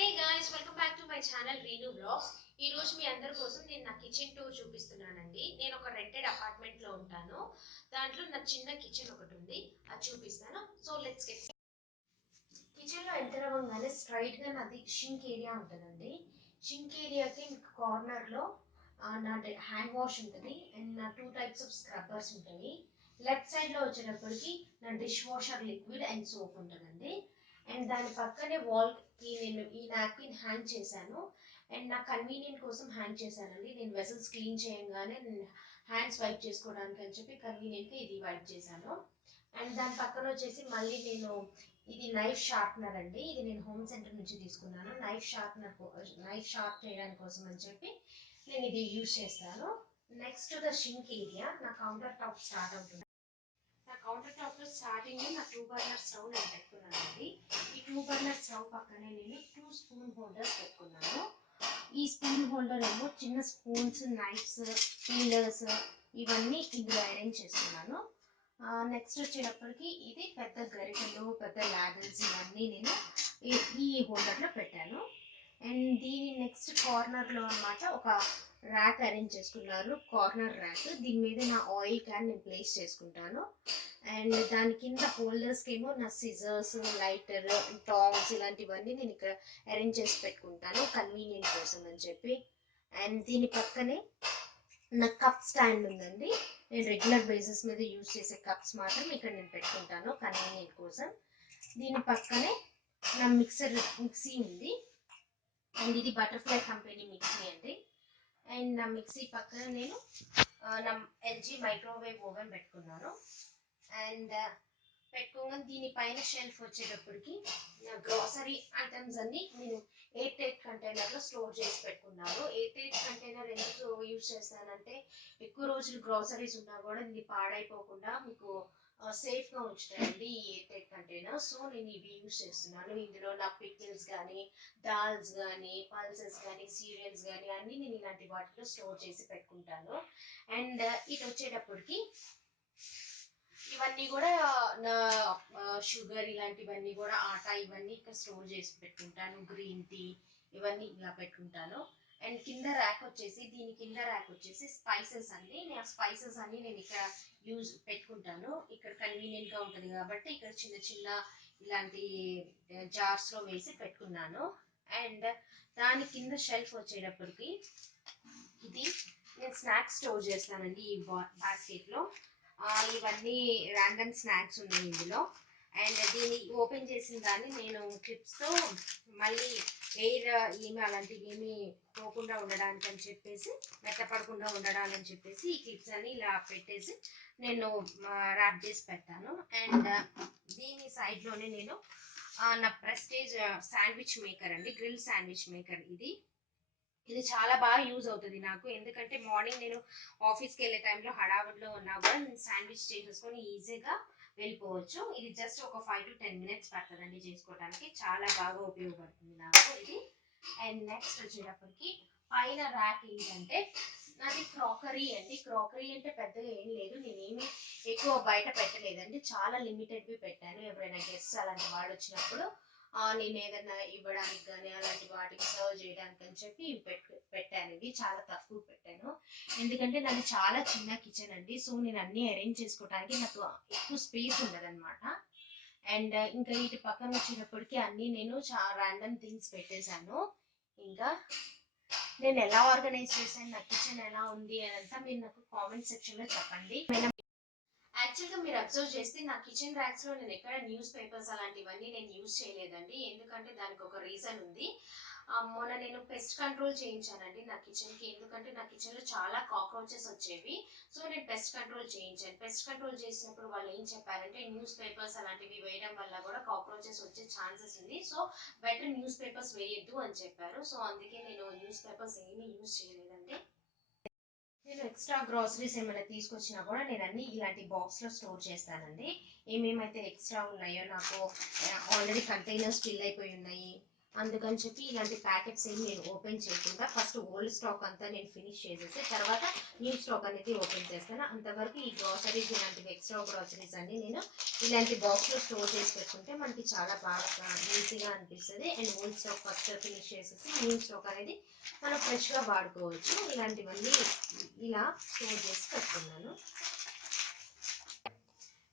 Hey guys, welcome back to my channel Reenu vlogs. ఈ రోజు మీ అందరి కోసం నేను నా కిచెన్ టూర్ చూపిస్తున్నానండి. నేను ఒక రెంటెడ్ అపార్ట్మెంట్ లో ఉంటాను. దాంట్లో నా చిన్న కిచెన్ ఒకటి ఉంది, అది చూపిస్తాను. So let's get. కిచెన్ లో ఎంటర్ అవ్వగానే స్ట్రైట్ గా నాది షింక్ ఏరియా ఉంటుందండి. షింక్ ఏరియాకి కార్నర్ లో నా హ్యాండ్ వాష్ ఉంటుంది అండ్ నా 2 టైప్స్ ఆఫ్ స్క్రబ్బర్స్ ఉంటాయి. లెఫ్ట్ సైడ్ లో వచ్చేటప్పటికి నా dish washer liquid and soap ఉంటుందండి. అండ్ దాని పక్కనే వాల్ కి నేను ఈ నాప్కిన్ హ్యాంగ్ చేశాను. అండ్ నా కన్వీనియంట్ కోసం హ్యాంగ్ చేశానండి. నేను వెసల్స్ క్లీన్ చేయగానే నేను హ్యాండ్స్ వైప్ చేసుకోవడానికి అని చెప్పి కన్వీనియంట్ గా ఇది వైప్ చేశాను. అండ్ దాని పక్కన వచ్చేసి మళ్ళీ నేను ఇది నైఫ్ షార్ప్నర్ అండి. ఇది నేను హోమ్ సెంటర్ నుంచి తీసుకున్నాను. నైఫ్ షార్ప్ చేయడానికి కోసం అని చెప్పి నేను ఇది యూజ్ చేస్తాను. నెక్స్ట్ ద షింక్ ఏరియా, నా కౌంటర్ టాప్ స్టార్ట్ అవుతుంది. నా కౌంటర్ టాప్ లో స్టార్టింగ్ నా 2 బర్నర్ స్టవ్ నేను పెట్టుకున్నానండి. ఈ 2 బర్నర్ స్టవ్ పక్కనే నేను 2 స్పూన్ హోల్డర్స్ పెట్టుకున్నాను. ఈ స్పూన్ హోల్డర్ ఏమో చిన్న స్పూన్స్, నైఫ్స్, పీలర్స్ ఇవన్నీ ఇందులో అరేంజ్ చేసుకున్నాను. నెక్స్ట్ వచ్చేటప్పటికి ఇది పెద్ద గరిటెలు, పెద్ద లాడల్స్ ఇవన్నీ నేను ఈ హోల్డర్లో పెట్టాను. అండ్ దీని నెక్స్ట్ కార్నర్లో అన్నమాట ఒక ర్యాక్ అరేంజ్ చేసుకున్నారు, కార్నర్ ర్యాక్. దీని మీద నా ఆయిల్ క్యాన్ నేను ప్లేస్ చేసుకుంటాను. అండ్ దాని కింద హోల్డర్స్కి ఏమో నా సిజర్స్, లైటర్, టాంగ్స్ ఇలాంటివన్నీ నేను ఇక్కడ అరేంజ్ చేసి పెట్టుకుంటాను కన్వీనియంట్ కోసం అని చెప్పి. అండ్ దీని పక్కనే నా కప్ స్టాండ్ ఉందండి. నేను రెగ్యులర్ బేసిస్ మీద యూజ్ చేసే కప్స్ మాత్రం ఇక్కడ నేను పెట్టుకుంటాను కన్వీనియంట్ కోసం. దీని పక్కనే నా మిక్సీ ఉంది. అండ్ ఇది బటర్ఫ్లై కంపెనీ మిక్సీ అండి. అండ్ నా మిక్సీ పక్కన నేను నా ఎల్జీ మైక్రోవేవ్ ఓవెన్ పెట్టుకున్నాను. అండ్ పెట్టుకోగానే దీనిపైన షెల్ఫ్ వచ్చేటప్పటికి నా గ్రాసరీ ఐటమ్స్ అన్ని నేను 8 కంటైనర్లో స్టోర్ చేసి పెట్టుకున్నాను. 8 కంటైనర్ ఎందుకు యూజ్ చేస్తానంటే ఎక్కువ రోజులు గ్రాసరీస్ ఉన్నా కూడా ఇది పాడైపోకుండా మీకు సేఫ్గా ఉంచుతాయండి ఈ 8 కంటైనర్. సో నేను ఇవి యూజ్ చేస్తున్నాను. ఇందులో నా పికిల్స్ కానీ, దాల్స్ కానీ, పల్సెస్ కానీ, సీరియల్స్ కానీ అన్నీ నేను ఇలాంటి వాటిలో స్టోర్ చేసి పెట్టుకుంటాను. అండ్ ఇటు వచ్చేటప్పటికి ఇవన్నీ కూడా నా షుగర్ ఇలాంటివన్నీ కూడా ఆటా ఇవన్నీ ఇక్కడ స్టోర్ చేసి పెట్టుకుంటాను. గ్రీన్ టీ ఇవన్నీ ఇలా పెట్టుకుంటాను. అండ్ కింద ర్యాక్ వచ్చేసి దీని కింద ర్యాక్ వచ్చేసి స్పైసెస్ అండి. నేను స్పైసెస్ అన్ని నేను ఇక్కడ పెట్టుకుంటాను. ఇక్కడ కన్వీనియంట్ గా ఉంటుంది కాబట్టి ఇక్కడ చిన్న చిన్న ఇలాంటి జార్స్ లో వేసి పెట్టుకున్నాను. అండ్ దాని కింద షెల్ఫ్ వచ్చేటప్పటికి ఇది నేను స్నాక్స్ స్టోర్ చేస్తానండి ఈ బాస్కెట్ లో. ఇవన్నీ ర్యాండమ్ స్నాక్స్ ఉన్నాయి ఇందులో. అండ్ దీన్ని ఓపెన్ చేసిన దాన్ని నేను క్లిప్స్తో మళ్ళీ ఎయిర్ ఏమి అలాంటివి ఏమి పోకుండా ఉండడానికి అని చెప్పేసి, మెత్తపడకుండా ఉండడాలని చెప్పేసి ఈ క్లిప్స్ అన్ని ఇలా పెట్టేసి నేను ర్యాప్ చేసి పెట్టాను. అండ్ దీని సైడ్లోనే నేను నా ప్రెస్టేజ్ శాండ్విచ్ మేకర్ అండి, గ్రిల్ శాండ్విచ్ మేకర్. ఇది చాలా బాగా యూజ్ అవుతుంది నాకు. ఎందుకంటే మార్నింగ్ నేను ఆఫీస్కి వెళ్ళే టైంలో హడావుడిలో ఉన్నా కూడా నేను శాండ్విచ్ చేసేసుకొని ఈజీగా వెళ్ళిపోవచ్చు. ఇది జస్ట్ ఒక 5 to 10 minutes పడుతుందండి చేసుకోవడానికి. చాలా బాగా ఉపయోగపడుతుంది నాకు ఇది. అండ్ నెక్స్ట్ వచ్చేటప్పటికి పైన ర్యాక్ ఏంటంటే నాది క్రాకరీ అండి. క్రాకరీ అంటే పెద్దగా ఏం లేదు, నేనేమి ఎక్కువ బయట పెట్టలేదండి, చాలా లిమిటెడ్వి పెట్టాను. ఎవరైనా గెస్ట్ అలాంటి వాళ్ళు వచ్చినప్పుడు నేను ఏదైనా ఇవ్వడానికి కానీ అలాంటి వాటికి సర్వ్ చేయడానికి అని చెప్పి పెట్టాను. ఇవి చాలా తక్కువ పెట్టాను ఎందుకంటే నాది చాలా చిన్న కిచెన్ అండి. సో నేను అన్ని అరేంజ్ చేసుకోవడానికి నాకు ఎక్కువ స్పేస్ ఉండదన్నమాట. అండ్ ఇంకా వీటి పక్కన వచ్చేటప్పటికి అన్ని నేను చాలా ర్యాండమ్ థింగ్స్ పెట్టేశాను. ఇంకా నేను ఎలా ఆర్గనైజ్ చేశాను, నా కిచెన్ ఎలా ఉంది అదంతా మీరు నాకు కామెంట్ సెక్షన్ లో చెప్పండి. యాక్చువల్గా మీరు అబ్జర్వ్ చేస్తే నా కిచెన్ ర్యాక్స్ లో నేను ఎక్కడ న్యూస్ పేపర్స్ అలాంటివన్నీ నేను యూజ్ చేయలేదండి. ఎందుకంటే దానికి ఒక రీజన్ ఉంది. మొన్న నేను పెస్ట్ కంట్రోల్ చేయించానండి నా కిచెన్కి. ఎందుకంటే నా కిచెన్లో చాలా కాక్రోచెస్ వచ్చేవి. సో నేను పెస్ట్ కంట్రోల్ చేయించాను. పెస్ట్ కంట్రోల్ చేసినప్పుడు వాళ్ళు ఏం చెప్పారంటే న్యూస్ పేపర్స్ అలాంటివి వేయడం వల్ల కూడా కాక్రోచెస్ వచ్చే ఛాన్సెస్ ఉంది. సో బెటర్ న్యూస్ పేపర్స్ వేయొద్దు అని చెప్పారు. సో అందుకే నేను న్యూస్ పేపర్స్ ఏమీ యూజ్ చేయలేదండి. నేను ఎక్స్ట్రా గ్రాసరీస్ ఏమైనా తీసుకొచ్చినా కూడా నేను అన్ని ఇలాంటి బాక్స్లో స్టోర్ చేస్తానండి. ఏమేమైతే ఎక్స్ట్రా ఉన్నాయో, నాకు ఆల్రెడీ కంటైనర్స్ ఫిల్ అయిపోయి ఉన్నాయి, అందుకని చెప్పి ఇలాంటి ప్యాకెట్స్ ఏమి నేను ఓపెన్ చేయకుండా ఫస్ట్ ఓల్డ్ స్టాక్ అంతా నేను ఫినిష్ చేసేసి తర్వాత న్యూ స్టాక్ అనేది ఓపెన్ చేస్తాను. అంతవరకు ఈ గ్రాసరీస్ ఇలాంటివి ఎక్స్ట్రా గ్రాసరీస్ అన్ని నేను ఇలాంటి బాక్స్లో స్టోర్ చేసి పెట్టుకుంటే మనకి చాలా బాగా ఈజీగా అనిపిస్తుంది. And old stock first finish చేసేసి న్యూ స్టాక్ అనేది మనం ఫ్రెష్గా వాడుకోవచ్చు. ఇలాంటివన్నీ ఇలా స్టోర్ చేసి పెట్టుకున్నాను.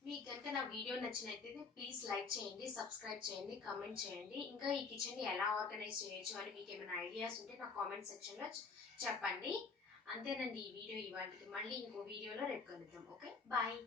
మీకు కనుక నా వీడియో నచ్చినట్లయితే ప్లీజ్ లైక్ చేయండి, సబ్స్క్రైబ్ చేయండి, కామెంట్ చేయండి. ఇంకా ఈ కిచెన్ని ఎలా ఆర్గనైజ్ చేయొచ్చు అని మీకు ఏమైనా ఐడియాస్ ఉంటే నా కామెంట్ సెక్షన్లో చెప్పండి. అంతేనండి ఈ వీడియో ఇవాళకి. మళ్ళీ ఇంకో వీడియోలో రేపు కలుద్దాం. Okay, bye.